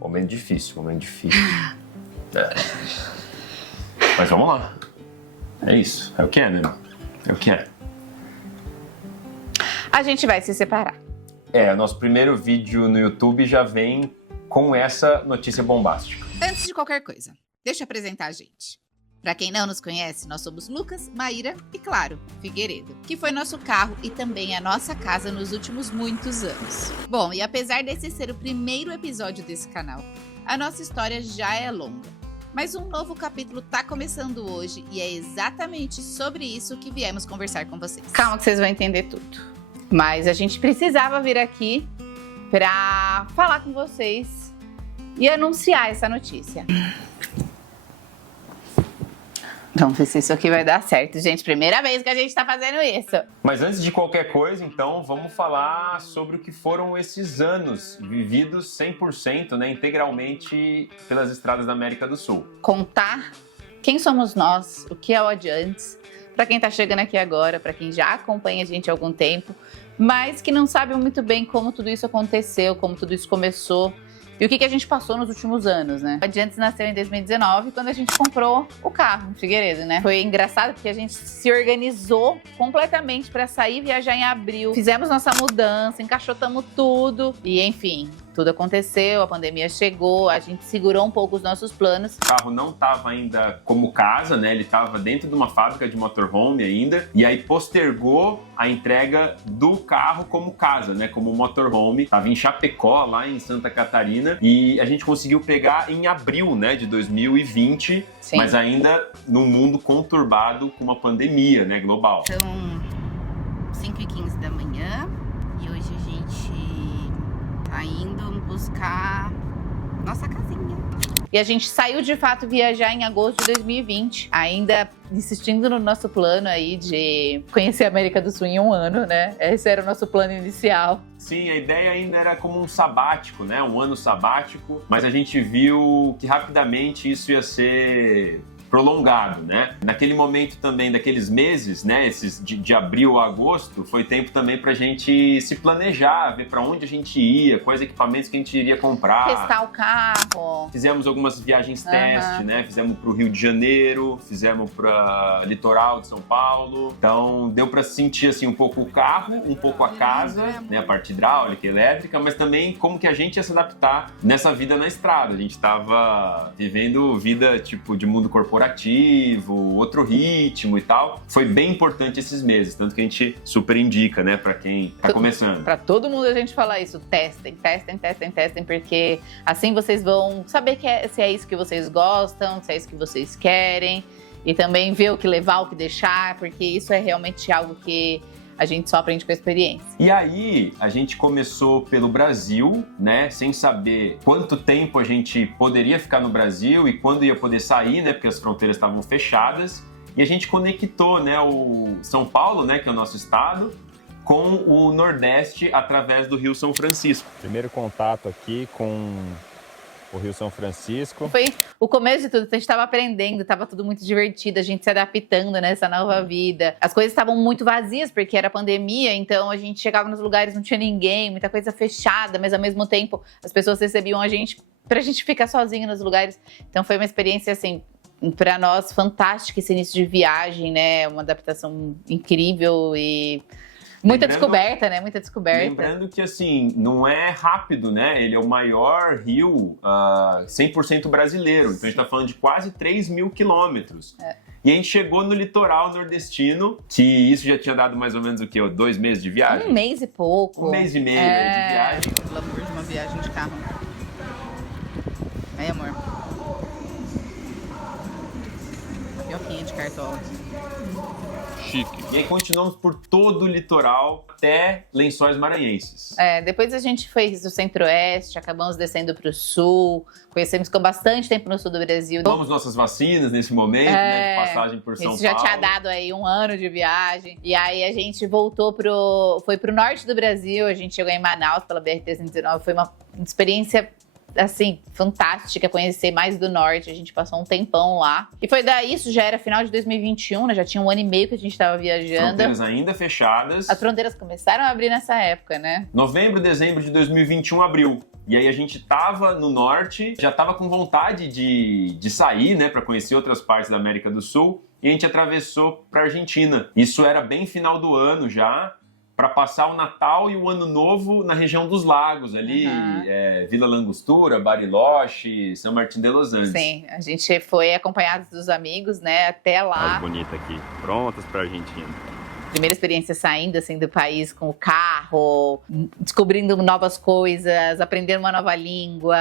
Momento difícil, momento difícil. É. Mas vamos lá. É isso, é o que é, né? É o que é. A gente vai se separar. Nosso primeiro vídeo no YouTube já vem com essa notícia bombástica. Antes de qualquer coisa, deixa eu apresentar a gente. Pra quem não nos conhece, nós somos Lucas, Maíra e, claro, Figueiredo, que foi nosso carro e também a nossa casa nos últimos muitos anos. Bom, e apesar desse ser o primeiro episódio desse canal, a nossa história já é longa. Mas um novo capítulo tá começando hoje e é exatamente sobre isso que viemos conversar com vocês. Calma que vocês vão entender tudo. Mas a gente precisava vir aqui pra falar com vocês e anunciar essa notícia. Vamos ver se isso aqui vai dar certo, gente. Primeira vez que a gente tá fazendo isso. Mas antes de qualquer coisa, então, vamos falar sobre o que foram esses anos vividos 100%, né, integralmente pelas estradas da América do Sul. Contar quem somos nós, o que é o Adiantes, para quem tá chegando aqui agora, para quem já acompanha a gente há algum tempo, mas que não sabe muito bem como tudo isso aconteceu, como tudo isso começou. E o que a gente passou nos últimos anos, né? O Adiantes nasceu em 2019, quando a gente comprou o carro, em Figueiredo, né? Foi engraçado porque a gente se organizou completamente para sair e viajar em abril. Fizemos nossa mudança, encaixotamos tudo e, enfim, tudo aconteceu, a pandemia chegou, a gente segurou um pouco os nossos planos. O carro não estava ainda como casa, né? Ele estava dentro de uma fábrica de motorhome ainda, e aí postergou a entrega do carro como casa, né? Como motorhome. Estava em Chapecó, lá em Santa Catarina, e a gente conseguiu pegar em abril, né, de 2020, sim, mas ainda num mundo conturbado com uma pandemia, né, global. São 5h15 da manhã e hoje a gente tá indo buscar nossa casinha. E a gente saiu de fato viajar em agosto de 2020, ainda insistindo no nosso plano aí de conhecer a América do Sul em um ano, né? Esse era o nosso plano inicial. Sim, a ideia ainda era como um sabático, né? Um ano sabático, mas a gente viu que rapidamente isso ia ser prolongado, né? Naquele momento também, daqueles meses, né? Esses de abril a agosto, foi tempo também pra gente se planejar, ver pra onde a gente ia, quais equipamentos que a gente iria comprar. Testar o carro. Fizemos algumas viagens teste, né? Fizemos pro Rio de Janeiro, fizemos pra litoral de São Paulo. Então, deu pra sentir, assim, um pouco o carro, um pouco a casa, né? A parte hidráulica, elétrica, mas também como que a gente ia se adaptar nessa vida na estrada. A gente tava vivendo vida, tipo, de mundo corporativo, outro ritmo e tal. Foi bem importante esses meses, tanto que a gente super indica, né, pra quem tá começando. Pra todo mundo a gente fala isso, testem, porque assim vocês vão saber se é isso que vocês gostam, se é isso que vocês querem, e também ver o que levar, o que deixar, porque isso é realmente algo que a gente só aprende com a experiência. E aí, a gente começou pelo Brasil, né? Sem saber quanto tempo a gente poderia ficar no Brasil e quando ia poder sair, né? Porque as fronteiras estavam fechadas. E a gente conectou, né? O São Paulo, né? Que é o nosso estado, com o Nordeste através do Rio São Francisco. Primeiro contato aqui com o Rio São Francisco. Foi o começo de tudo, a gente estava aprendendo, estava tudo muito divertido, a gente se adaptando nessa nova vida. As coisas estavam muito vazias porque era pandemia, então a gente chegava nos lugares, não tinha ninguém, muita coisa fechada, mas ao mesmo tempo as pessoas recebiam a gente pra gente ficar sozinho nos lugares. Então foi uma experiência assim, para nós fantástica esse início de viagem, né? Uma adaptação incrível e muita descoberta, né? Muita descoberta. Lembrando que, assim, não é rápido, né? Ele é o maior rio 100% brasileiro. Então, a gente tá falando de quase 3.000 quilômetros. E a gente chegou no litoral nordestino, que isso já tinha dado mais ou menos o quê? 2 meses de viagem? 1 mês e pouco. 1 mês e meio de viagem. Pelo amor de uma viagem de carro. Aí, amor. Pioquinha de cartola. Chique. E aí continuamos por todo o litoral até Lençóis Maranhenses. Depois a gente fez o Centro-Oeste, acabamos descendo para o Sul, conhecemos com bastante tempo no Sul do Brasil. Tomamos nossas vacinas nesse momento, né, de passagem por São Paulo. Isso já tinha dado aí 1 ano de viagem. E aí a gente voltou foi pro norte do Brasil, a gente chegou em Manaus pela BR-319, foi uma experiência assim, fantástica, conhecer mais do norte, a gente passou um tempão lá. E foi daí, isso já era final de 2021, né? Já tinha 1 ano e meio que a gente tava viajando. Fronteiras ainda fechadas. As fronteiras começaram a abrir nessa época, né? Novembro, dezembro de 2021 abriu. E aí a gente tava no norte, já tava com vontade de sair, né, para conhecer outras partes da América do Sul, e a gente atravessou para Argentina. Isso era bem final do ano já, para passar o Natal e o Ano Novo na região dos lagos, ali, Vila Langostura, Bariloche, São Martín de los Andes. Sim, a gente foi acompanhado dos amigos, né, até lá. Olha bonita aqui, prontas para Argentina. Primeira experiência saindo assim do país com o carro, descobrindo novas coisas, aprendendo uma nova língua.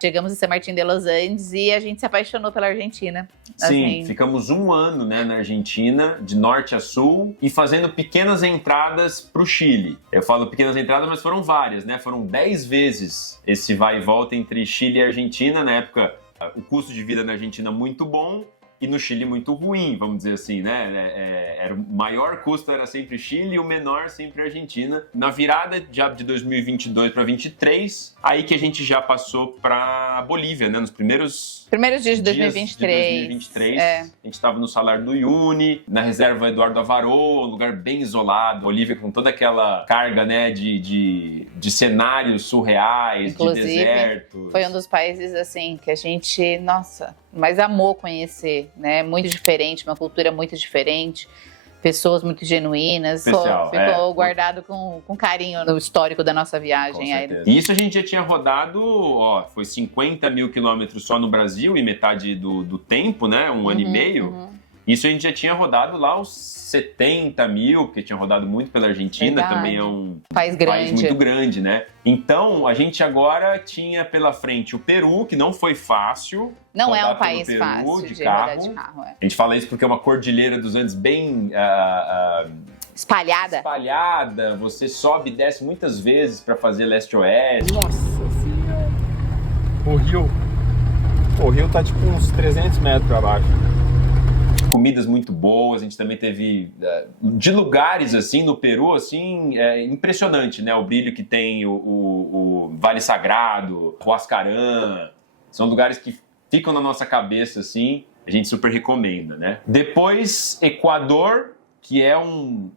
Chegamos em São Martín de los Andes e a gente se apaixonou pela Argentina. Sim, Assim, ficamos um ano, né, na Argentina, de norte a sul, e fazendo pequenas entradas para o Chile. Eu falo pequenas entradas, mas foram várias, né? Foram 10 vezes esse vai e volta entre Chile e Argentina. Na época, o custo de vida na Argentina muito bom, e no Chile muito ruim, vamos dizer assim, né? Era o maior custo era sempre Chile e o menor sempre Argentina. Na virada já de 2022 para 2023, aí que a gente já passou para Bolívia, né? Nos primeiros dias de 2023. A gente estava no Salar do Uyuni, na reserva Eduardo Avarô, um lugar bem isolado. Bolívia com toda aquela carga, né, de cenários surreais, Inclusive, de desertos. Foi um dos países assim que a gente, nossa, mais amou conhecer, né? Muito diferente, uma cultura muito diferente, pessoas muito genuínas. Especial, ficou guardado com carinho no histórico da nossa viagem. E isso a gente já tinha rodado, foi 50 mil quilômetros só no Brasil e metade do tempo, né? Um ano e meio. Isso a gente já tinha rodado lá os 70 mil, porque tinha rodado muito pela Argentina. Verdade. Também é um País grande. muito grande, né? Então, a gente agora tinha pela frente o Peru, que não foi fácil. Não é um rodar pelo país Peru fácil de de carro. rodar de carro. A gente fala isso porque é uma cordilheira dos Andes bem Espalhada. Você sobe e desce muitas vezes para fazer leste-oeste. Nossa senhora! O rio tá tipo uns 300 metros para baixo. Comidas muito boas, a gente também teve de lugares assim no Peru, assim, impressionante, né? O brilho que tem o Vale Sagrado, Huascarán, são lugares que ficam na nossa cabeça, assim, a gente super recomenda, né? Depois, Equador, que é um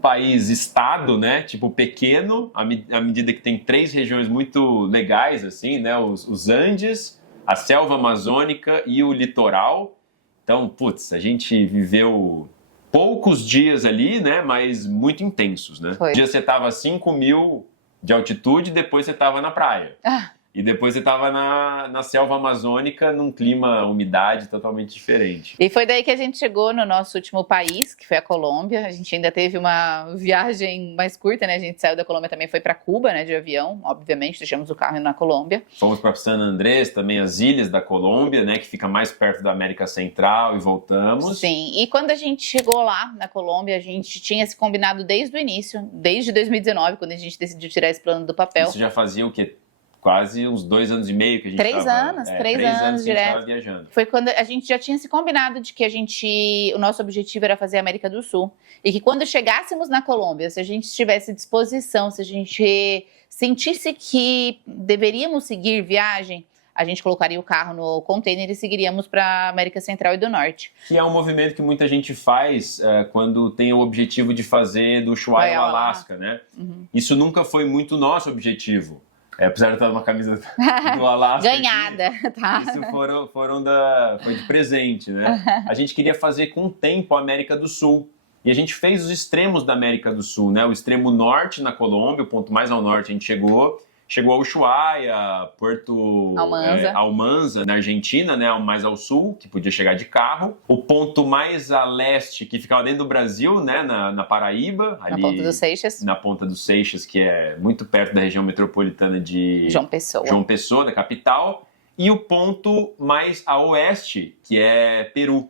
país-estado, né? Tipo, pequeno, à medida que tem 3 regiões muito legais, assim, né? Os Andes, a selva amazônica e o litoral. Então, putz, a gente viveu poucos dias ali, né? Mas muito intensos, né? Foi. Um dia você estava a 5 mil de altitude, depois você estava na praia. E depois você estava na selva amazônica, num clima, umidade totalmente diferente. E foi daí que a gente chegou no nosso último país, que foi a Colômbia. A gente ainda teve uma viagem mais curta, né? A gente saiu da Colômbia, também foi para Cuba, né? De avião, obviamente, deixamos o carro na Colômbia. Fomos para San Andrés, também as ilhas da Colômbia, né? Que fica mais perto da América Central, e voltamos. Sim, e quando a gente chegou lá na Colômbia, a gente tinha se combinado desde o início, desde 2019, quando a gente decidiu tirar esse plano do papel. Isso já fazia o quê? Quase uns 2 anos e meio que a gente 3 anos, 3 anos que a gente direto. estava viajando. Foi quando a gente já tinha se combinado de que o nosso objetivo era fazer a América do Sul. E que quando chegássemos na Colômbia, se a gente tivesse disposição, se a gente sentisse que deveríamos seguir viagem, a gente colocaria o carro no container e seguiríamos para a América Central e do Norte. Que é um movimento que muita gente faz quando tem o objetivo de fazer do Ushuaia ao Alasca, né? Isso nunca foi muito nosso objetivo. Apesar de eu estar numa camisa do Alasca. Ganhada, aqui, tá? Isso foi de presente, né? A gente queria fazer com o tempo a América do Sul. E a gente fez os extremos da América do Sul, né? O extremo norte na Colômbia, o ponto mais ao norte a gente chegou a Ushuaia, Porto Almanza, na Argentina, né, mais ao sul, que podia chegar de carro. O ponto mais a leste, que ficava dentro do Brasil, né, na Paraíba. Na Ponta dos Seixas. Na Ponta dos Seixas, que é muito perto da região metropolitana de João Pessoa, da capital. E o ponto mais a oeste, que é Peru.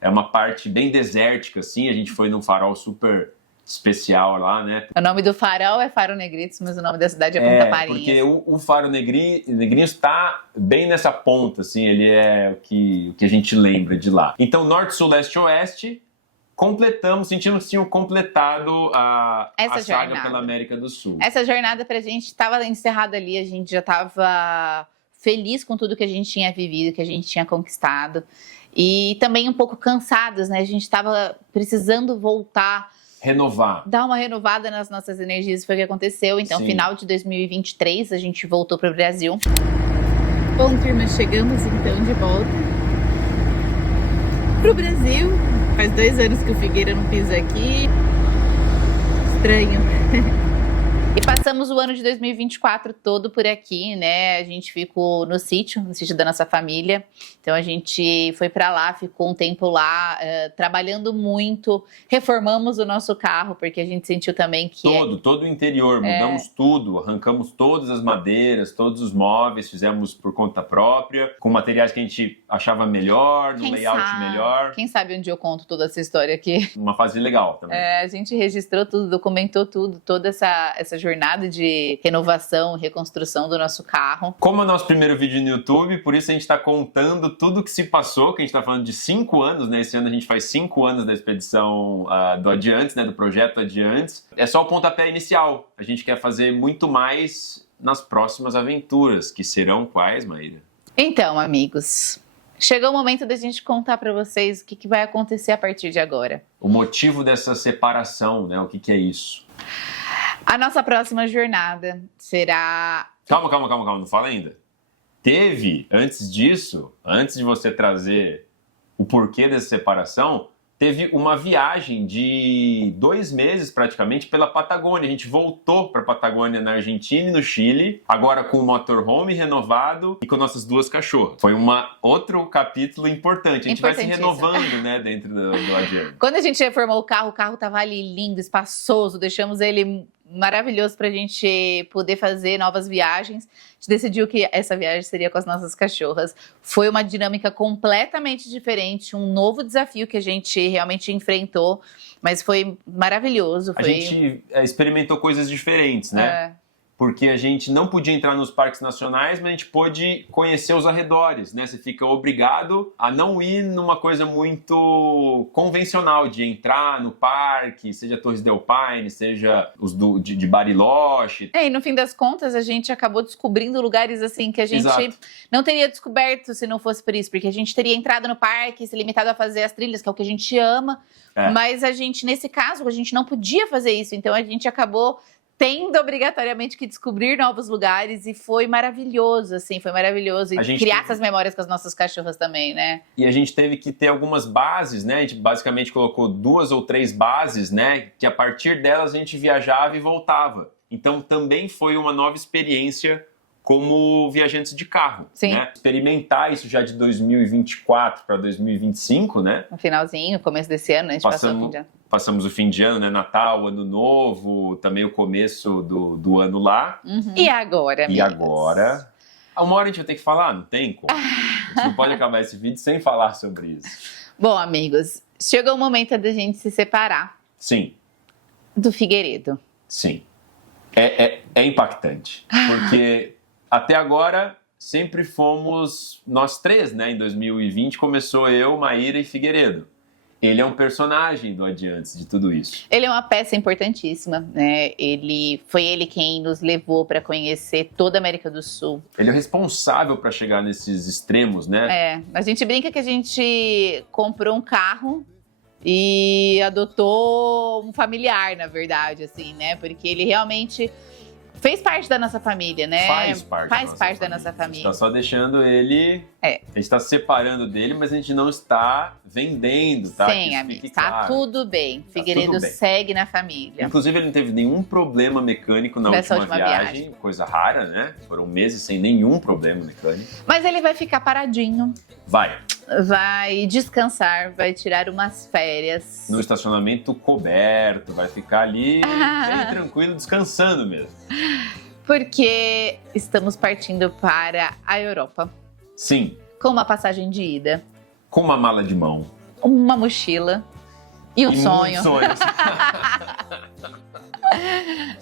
É uma parte bem desértica, assim. A gente foi num farol super especial lá, né? O nome do farol é Faro Negritos, mas o nome da cidade é Punta Parinhas. Porque o Faro Negrinhos está bem nessa ponta, assim, ele é o que a gente lembra de lá. Então, norte, sul, leste, oeste, sentimos que tinham completado a saga pela América do Sul. Essa jornada pra gente estava encerrada ali, a gente já estava feliz com tudo que a gente tinha vivido, que a gente tinha conquistado. E também um pouco cansados, né? A gente estava precisando voltar renovar. Dar uma renovada nas nossas energias, foi o que aconteceu. Então, Sim. final de 2023, a gente voltou para o Brasil. Bom, turma, chegamos então de volta pro Brasil. Faz 2 anos que o Figueira não pisa aqui. Estranho. E passamos o ano de 2024 todo por aqui, né? A gente ficou no sítio da nossa família. Então a gente foi pra lá, ficou um tempo lá, trabalhando muito. Reformamos o nosso carro, porque a gente sentiu também que... Todo o interior, mudamos tudo, arrancamos todas as madeiras, todos os móveis, fizemos por conta própria, com materiais que a gente achava melhor, no layout melhor. Quem sabe um dia eu conto toda essa história aqui. Uma fase legal também. A gente registrou tudo, documentou tudo, toda essa jornada de renovação e reconstrução do nosso carro. Como é o nosso primeiro vídeo no YouTube, por isso a gente está contando tudo que se passou, que a gente está falando de 5 anos, né? Esse ano a gente faz 5 anos da expedição do Adiantes, né? Do projeto Adiantes. É só o pontapé inicial. A gente quer fazer muito mais nas próximas aventuras, que serão quais, Maíra? Então, amigos, chegou o momento da gente contar para vocês o que vai acontecer a partir de agora. O motivo dessa separação, né? O que é isso? A nossa próxima jornada será... Calma, não fala ainda. Teve, antes disso, antes de você trazer o porquê dessa separação, teve uma viagem de 2 meses praticamente pela Patagônia. A gente voltou para a Patagônia na Argentina e no Chile, agora com o motorhome renovado e com nossas 2 cachorras. Foi outro capítulo importante. A gente vai se renovando, né, dentro do Adiante. Quando a gente reformou o carro estava ali lindo, espaçoso, deixamos ele maravilhoso pra gente poder fazer novas viagens. A gente decidiu que essa viagem seria com as nossas cachorras. Foi uma dinâmica completamente diferente, um novo desafio que a gente realmente enfrentou, mas foi maravilhoso. A gente experimentou coisas diferentes, né? Porque a gente não podia entrar nos parques nacionais, mas a gente pôde conhecer os arredores, né? Você fica obrigado a não ir numa coisa muito convencional, de entrar no parque, seja Torres del Paine, seja os de Bariloche. E no fim das contas, a gente acabou descobrindo lugares assim que a gente não teria descoberto se não fosse por isso, porque a gente teria entrado no parque, se limitado a fazer as trilhas, que é o que a gente ama, mas a gente, nesse caso, a gente não podia fazer isso, então a gente acabou tendo obrigatoriamente que descobrir novos lugares e foi maravilhoso, assim, foi maravilhoso. E criar essas memórias com as nossas cachorras também, né? E a gente teve que ter algumas bases, né? A gente basicamente colocou 2 ou 3 bases, né? Que a partir delas a gente viajava e voltava. Então também foi uma nova experiência como viajantes de carro. Sim. Né? Experimentar isso já de 2024 para 2025, né? No finalzinho, começo desse ano, a gente passou o fim de ano. Passamos o fim de ano, né? Natal, Ano Novo, também o começo do ano lá. E agora, amigas? E agora? Uma hora a gente vai ter que falar? Não tem como. A gente não pode acabar esse vídeo sem falar sobre isso. Bom, amigos, chegou o momento da gente se separar. Sim. Do Figueiredo. Sim. É impactante. Porque até agora sempre fomos nós 3, né? Em 2020 começou eu, Maíra e Figueiredo. Ele é um personagem do Adiantes de tudo isso. Ele é uma peça importantíssima, né? Foi ele quem nos levou para conhecer toda a América do Sul. Ele é o responsável para chegar nesses extremos, né? A gente brinca que a gente comprou um carro e adotou um familiar, na verdade, assim, né? Porque ele realmente fez parte da nossa família, né? Faz parte da nossa família. A gente tá só deixando ele... A gente tá separando dele, mas a gente não está vendendo, tá? Sim, amigo, tá tudo bem. Figueiredo segue na família. Inclusive, ele não teve nenhum problema mecânico nessa última viagem. Coisa rara, né? Foram meses sem nenhum problema mecânico. Mas ele vai ficar paradinho. Vai descansar, vai tirar umas férias. No estacionamento coberto, vai ficar ali bem tranquilo, descansando mesmo. Porque estamos partindo para a Europa. Sim. Com uma passagem de ida. Com uma mala de mão. Uma mochila. E um sonho. Sonhos.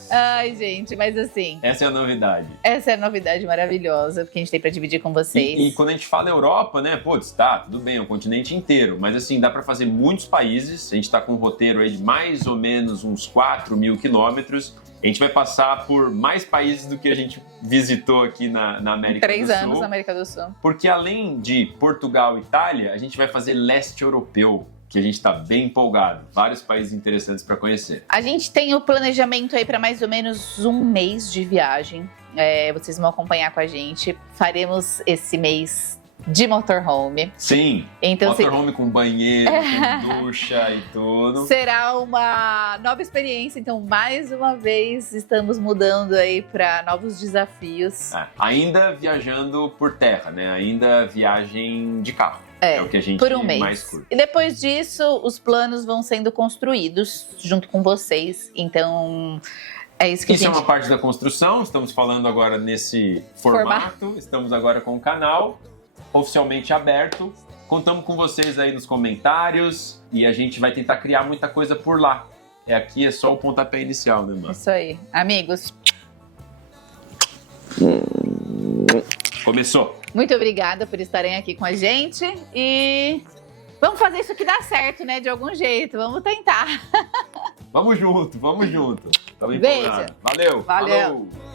Ai, gente, mas assim... Essa é a novidade. Essa é a novidade maravilhosa que a gente tem pra dividir com vocês. E quando a gente fala Europa, né? Putz, tá, tudo bem, é um continente inteiro. Mas assim, dá pra fazer muitos países. A gente tá com um roteiro aí de mais ou menos uns 4.000 quilômetros. A gente vai passar por mais países do que a gente visitou aqui na América do Sul. 3 anos na América do Sul. Porque além de Portugal e Itália, a gente vai fazer leste europeu. que a gente está bem empolgado. Vários países interessantes para conhecer. A gente tem o planejamento aí para mais ou menos um mês de viagem. Vocês vão acompanhar com a gente. Faremos esse mês de motorhome. Sim, então, motorhome com banheiro, com ducha e tudo. Será uma nova experiência. Então, mais uma vez, estamos mudando aí para novos desafios. Ainda viajando por terra, né? Ainda viagem de carro. É o que a gente por um mês. mais curte. E depois disso, os planos vão sendo construídos junto com vocês. Então, é isso que Isso é uma parte da construção. Estamos falando agora nesse formato. Estamos agora com o canal oficialmente aberto. Contamos com vocês aí nos comentários e a gente vai tentar criar muita coisa por lá. Aqui é só o pontapé inicial, né, mano? Isso aí. Amigos, começou! muito obrigada por estarem aqui com a gente e vamos fazer isso que dá certo, né? De algum jeito, vamos tentar. Vamos junto, vamos junto. Tamo Beijo. empolgado. Valeu! Valeu. Falou.